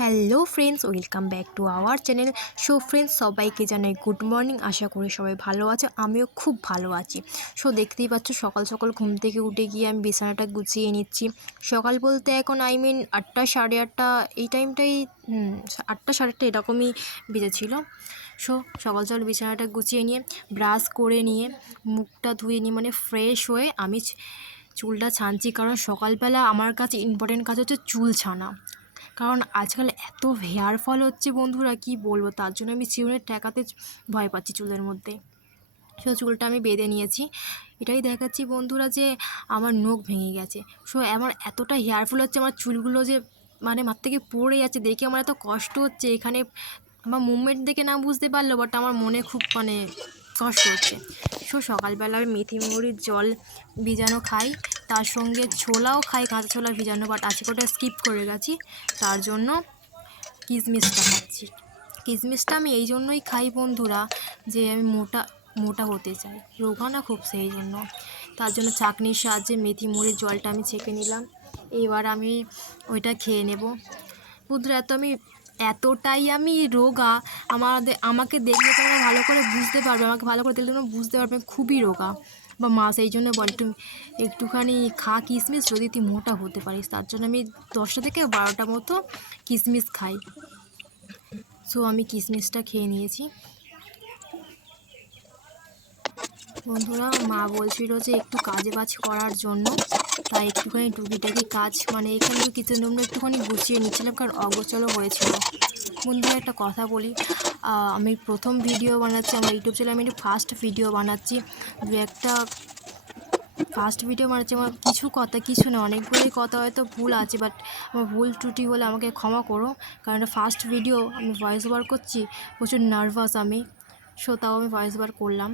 Hello friends, welcome back to our channel. So friends, সবাইকে জানাই good morning. আশা করি সবাই ভালো আছে, আমিও খুব ভালো আছি। সো দেখতেই পাচ্ছ, সকাল সকাল ঘুম থেকে উঠে গিয়ে আমি বিছানাটা গুছিয়ে নিচ্ছি। সকাল বলতে এখন 8টা 8:30 এই টাইমটাই, 8টা 8:30 এরকমই বেজেছিল। সো সকাল সকাল বিছানাটা গুছিয়ে নিয়ে ব্রাশ করে নিয়ে মুখটা ধুয়ে নিয়ে মানে ফ্রেশ হয়ে আমি চুলটা ছানছি, কারণ সকালবেলা আমার কাছে ইম্পর্টেন্ট কাজ হচ্ছে চুল ছানা। কারণ আজকাল এত হেয়ার ফল হচ্ছে বন্ধুরা, কি বলবো, তার জন্য আমি চিরুনি ঠেকাতে ভয় পাচ্ছি চুলের মধ্যে। সো চুলটা আমি বেঁধে নিয়েছি। এটাই দেখাচ্ছি বন্ধুরা যে আমার নখ ভেঙে গেছে। সো আমার এতটা হেয়ার ফল হচ্ছে, আমার চুলগুলো যে মানে মাথা থেকে পড়ে যাচ্ছে, দেখে আমার এত কষ্ট হচ্ছে। এখানে আমার মুভমেন্ট দেখে না বুঝতে পারলো, বাট আমার মনে খুব কষ্ট হচ্ছে। সো সকালবেলা আমি মেথি মৌরির জল ভিজানো খাই, তার সঙ্গে ছোলাও খাই, কাঁচা ছোলা ভিজানো, বাট আজকে ওটা স্কিপ করে গেছি, তার জন্য কিশমিশটা খাচ্ছি। কিশমিশটা আমি এই জন্যই খাই বন্ধুরা, যে আমি মোটা হতে চাই, রোগা না খুব, সেই জন্য। তার জন্য চাকনির সাহায্যে মেথি মৌরির জলটা আমি ছেঁকে নিলাম। এইবার আমি ওইটা খেয়ে নেব বন্ধুরা। এতটাই আমি রোগা, আমাকে দেখলে তোমরা ভালো করে বুঝতে পারবে, আমাকে ভালো করে দেখলে তোমরা বুঝতে পারবে খুবই রোগা। বা মা সেই জন্য বলে একটুখানি খা কিশমিশ, যদি তুই মোটা হতে পারিস। তার জন্য আমি 10টা থেকে 12টা মতো কিশমিশ খাই। সো আমি কিশমিশটা খেয়ে নিয়েছি বন্ধুরা। মা বলছিল যে একটু কাজে বাজ করার জন্য, তাই একটুখানি টুকিটাকি কাজ মানে এখানে কিচেন রুমটা একটুখানি গুছিয়ে নিচ্ছিলাম, কারণ অগোছালো হয়েছিল। বন্ধুরা একটা কথা বলি, আমি প্রথম ভিডিও বানাচ্ছি আমার ইউটিউব চ্যানেলে, আমি ফার্স্ট ভিডিও বানাচ্ছি। ফার্স্ট ভিডিও বানাচ্ছি, আমার কিছু না, অনেকগুলোই কথা হয়তো ভুল আছে, বাট আমার ভুল ত্রুটি হলে আমাকে ক্ষমা করো, কারণ এটা ফার্স্ট ভিডিও, আমি ভয়েস ওভার করছি, প্রচুর নার্ভাস আমি। সো তাও আমি ভয়েস ওভার করলাম।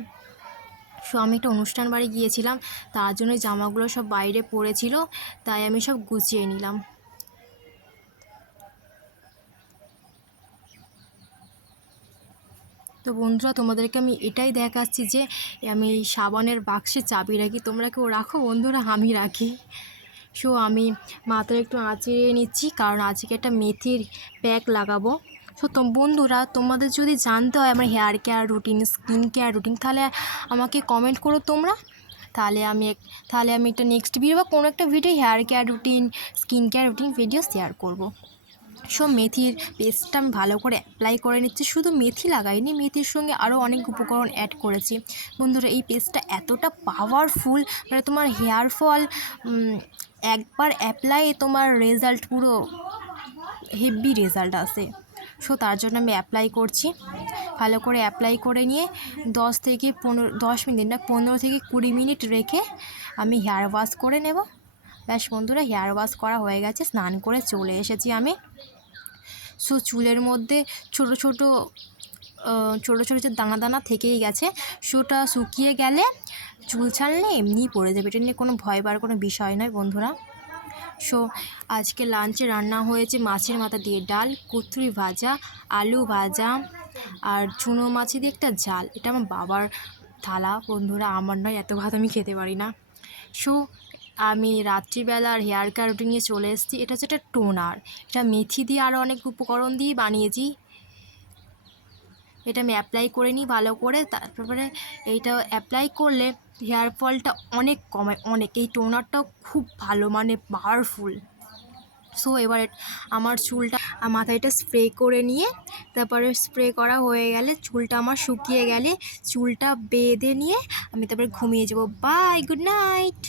সো আমি একটা অনুষ্ঠান বাড়ি গিয়েছিলাম, তার জন্য জামাগুলো সব বাইরে পড়েছিল, তাই আমি সব গুছিয়ে নিলাম। তো বন্ধুরা, তোমাদেরকে আমি এটাই দেখাচ্ছি যে আমি সাবানের বাক্সে চাবি রাখি, তোমরা কেউ রাখো বন্ধুরা? আমি রাখি। সো আমি মাথায় একটু আঁচড়িয়ে নিচ্ছি, কারণ আজকে একটা মেথির প্যাক লাগাবো। সো বন্ধুরা, তোমাদের যদি জানতে হয় আমার hair care routine, skin care routine, তাহলে আমাকে কমেন্ট করো তোমরা। তাহলে আমি একটা নেক্সট ভিডিও বা কোনো একটা video hair care routine, skin care routine video share করব। সব মেথির পেস্টটা আমি ভালো করে অ্যাপ্লাই করে নিচ্ছি। শুধু মেথি লাগাইনি, মেথির সঙ্গে আরও অনেক উপকরণ অ্যাড করেছি বন্ধুরা। এই পেস্টটা এতটা পাওয়ারফুল, মানে তোমার হেয়ার ফল একবার অ্যাপ্লাই, তোমার রেজাল্ট পুরো হেভি রেজাল্ট আসে। সো তার জন্য আমি অ্যাপ্লাই করছি। ভালো করে অ্যাপ্লাই করে নিয়ে 10 মিনিট না, 15 থেকে 20 মিনিট রেখে আমি হেয়ার ওয়াশ করে নেব। ব্যাস বন্ধুরা, হেয়ার ওয়াশ করা হয়ে গেছে, স্নান করে চলে এসেছি আমি। সো চুলের মধ্যে ছোটো ছোটো যে দানা দানা থেকেই গেছে, সোটা শুকিয়ে গেলে চুল ছাড়লে এমনিই পড়ে যাবে, এটা নিয়ে কোনো ভয় পাওয়ার কোনো বিষয় নয় বন্ধুরা। সো আজকে লাঞ্চে রান্না হয়েছে মাছের মাথা দিয়ে ডাল, কুঁদরি ভাজা, আলু ভাজা, আর চুনো মাছ দিয়ে একটা ঝাল। এটা আমার বাবার থালা বন্ধুরা, আমার নয়, এত ভাত আমি খেতে পারি না। সো আমি রাত্রিবেলার হেয়ার কেয়ার রুটিন নিয়ে চলে এসেছি। এটা হচ্ছে একটা টোনার, এটা মেথি দিয়ে আরও অনেক উপকরণ দিয়ে বানিয়েছি। এটা আমি অ্যাপ্লাই করে নিই ভালো করে, তারপরে এইটা অ্যাপ্লাই করলে হেয়ার ফলটা অনেক কমায়, অনেক। এই টোনারটাও খুব ভালো, মানে পাওয়ারফুল। সো এবার আমার চুলটা মাথায় এটা স্প্রে করে নিয়ে, তারপরে স্প্রে করা হয়ে গেলে, চুলটা আমার শুকিয়ে গেলে চুলটা বেঁধে নিয়ে আমি তারপরে ঘুমিয়ে যাবো। Bye, good night.